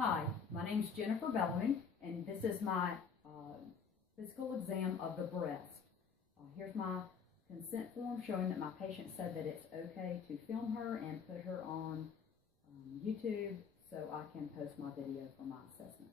Hi, my name is Jennifer Bellamy, and this is my physical exam of the breast. Here's my consent form showing that my patient said that it's okay to film her and put her on YouTube so I can post my video for my assessment.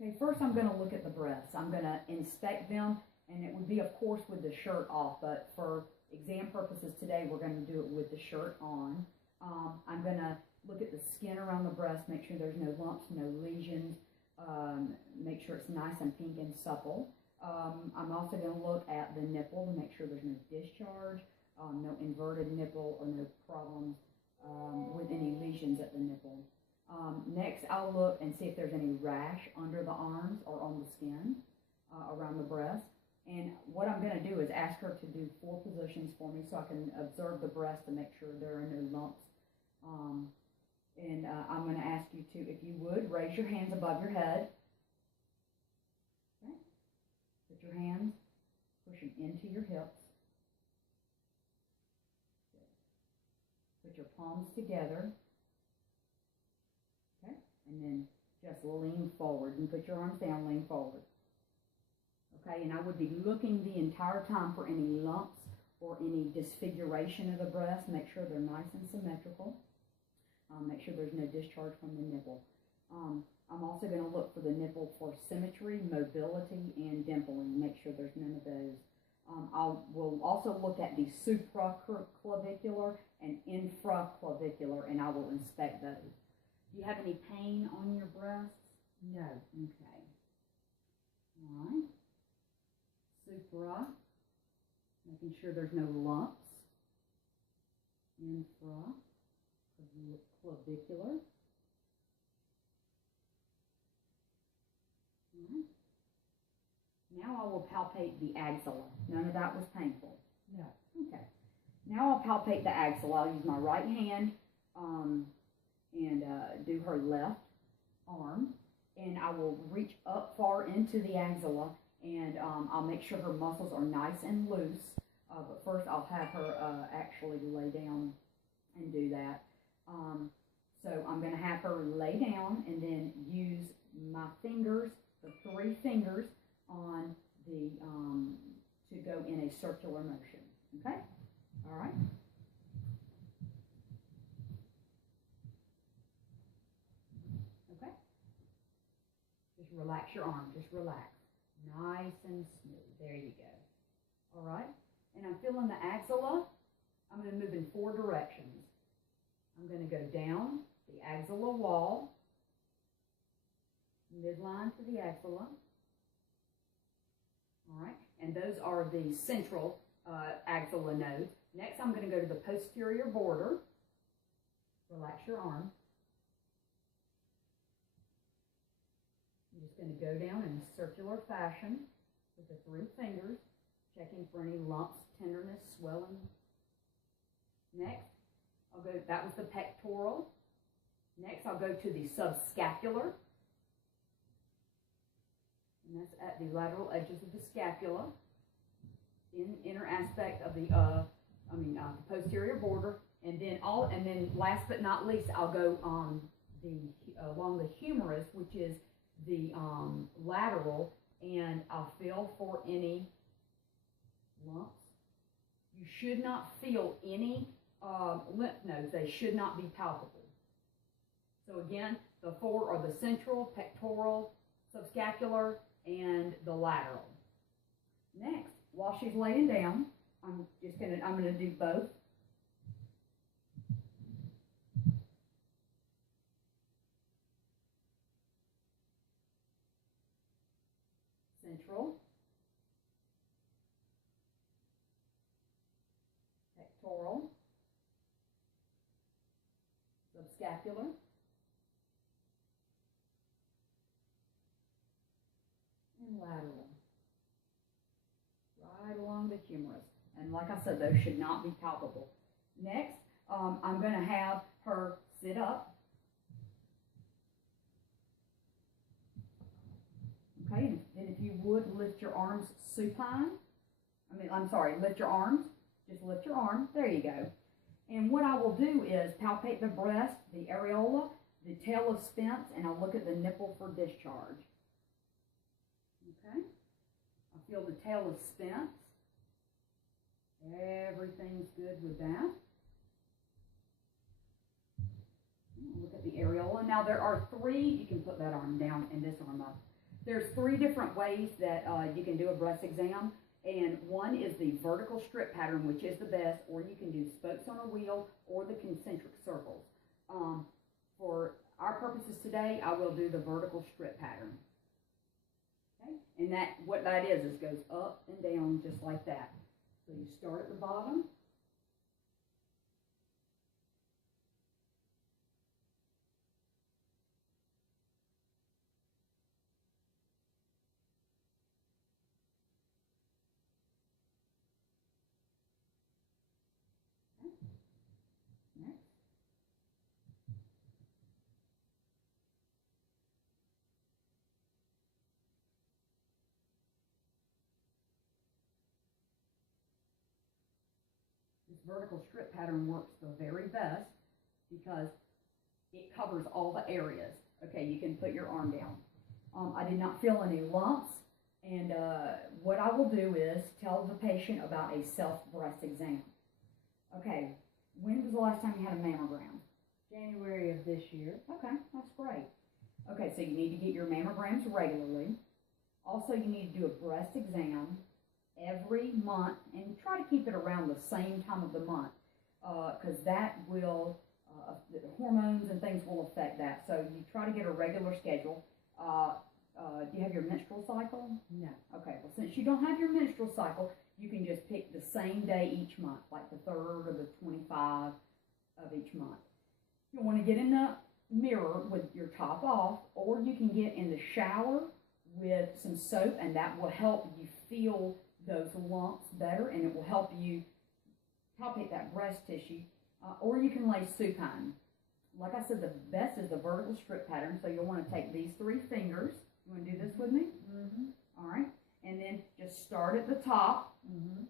Okay, first I'm going to look at the breasts. I'm going to inspect them, and it would be, of course, with the shirt off, but for exam purposes today, we're going to do it with the shirt on. I'm going to look at the skin around the breast, make sure there's no lumps, no lesions, make sure it's nice and pink and supple. I'm also going to look at the nipple to make sure there's no discharge, no inverted nipple, or no problems with any lesions at the nipple. Next, I'll look and see if there's any rash under the arms or on the skin around the breast. And what I'm going to do is ask her to do 4 positions for me so I can observe the breast to make sure there are no lumps. I'm going to ask you to, if you would, raise your hands above your head. Okay. Put your hands pushing into your hips. Put your palms together. Okay. And then just lean forward and put your arms down, lean forward. Okay, and I would be looking the entire time for any lumps or any disfiguration of the breast. Make sure they're nice and symmetrical. Make sure there's no discharge from the nipple. I'm also going to look for the nipple for symmetry, mobility, and dimpling. Make sure there's none of those. We'll also look at the supraclavicular and infraclavicular, and I will inspect those. Do you have any pain on your breasts? No. Okay. All right. Supra, making sure there's no lumps. Infraclavicular. Right. Now I will palpate the axilla. None of that was painful. No. Okay. Now I'll palpate the axilla. I'll use my right hand and do her left arm, and I will reach up far into the axilla. And I'll make sure her muscles are nice and loose. But first I'll have her actually lay down and do that. So I'm going to have her lay down and then use my fingers, the 3 fingers, on the to go in a circular motion. Okay? All right? Okay? Just relax your arm. Just relax. Nice and smooth. There you go. All right. And I'm feeling the axilla. I'm going to move in 4 directions. I'm going to go down the axilla wall, midline to the axilla. All right. And those are the central axilla nodes. Next, I'm going to go to the posterior border. Relax your arm. I'm just going to go down in a circular fashion with the 3 fingers, checking for any lumps, tenderness, swelling. Next, I'll go, that was the pectoral. Next, I'll go to the subscapular. And that's at the lateral edges of the scapula, in the inner aspect of the, posterior border. And then last but not least, I'll go along the humerus, which is the lateral, and I'll feel for any lumps. You should not feel any lymph nodes. They should not be palpable. So again, the 4 are the central, pectoral, subscapular, and the lateral. Next, while she's laying down, I'm gonna do both. Central, pectoral, subscapular, and lateral, right along the humerus. And like I said, those should not be palpable. Next, I'm going to have her sit up. Okay, and then if you would lift your arms supine. Lift your arms. Just lift your arm. There you go. And what I will do is palpate the breast, the areola, the tail of Spence, and I'll look at the nipple for discharge. Okay? I feel the tail of Spence. Everything's good with that. Look at the areola. Now there are three, you can put that arm down and this arm up. There's three different ways that you can do a breast exam. And one is the vertical strip pattern, which is the best, or you can do spokes on a wheel or the concentric circles. For our purposes today, I will do the vertical strip pattern. Okay? And what that is goes up and down just like that. So you start at the bottom. Next. This vertical strip pattern works the very best because it covers all the areas. Okay, you can put your arm down. I did not feel any lumps, and what I will do is tell the patient about a self-breast exam. Okay, when was the last time you had a mammogram? January of this year. Okay, that's great. Okay, so you need to get your mammograms regularly. Also, you need to do a breast exam every month and try to keep it around the same time of the month because that will, the hormones and things will affect that. So you try to get a regular schedule. Do you have your menstrual cycle? No. Okay, well, since you don't have your menstrual cycle, you can just pick the same day each month, like the 3rd or the 25 of each month. You'll want to get in the mirror with your top off, or you can get in the shower with some soap, and that will help you feel those lumps better, and it will help you palpate that breast tissue, or you can lay supine. Like I said, the best is the vertical strip pattern, so you'll want to take these 3 fingers. You want to do this with me? Mm-hmm. All right, and then just start at the top Mm-hmm.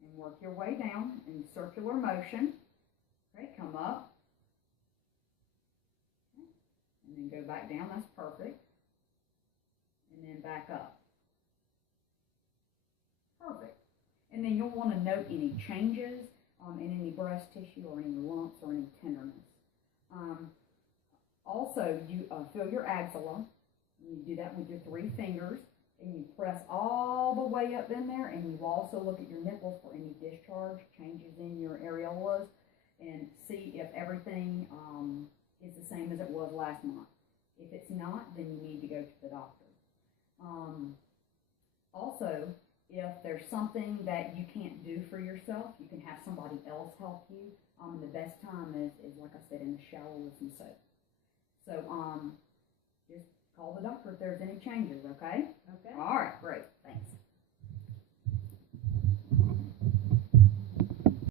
and work your way down in circular motion. Okay, come up. Okay. And then go back down, that's perfect. And then back up. Perfect. And then you'll want to note any changes in any breast tissue or any lumps or any tenderness. Also, you feel your axilla. You do that with your 3 fingers. And you press all the way up in there, and you also look at your nipples for any discharge, changes in your areolas, and see if everything is the same as it was last month. If it's not, then you need to go to the doctor. Also, if there's something that you can't do for yourself, you can have somebody else help you. The best time is, like I said, in the shower with some soap. So just call the doctor if there's any changes, okay? Okay. All right, great. Thanks.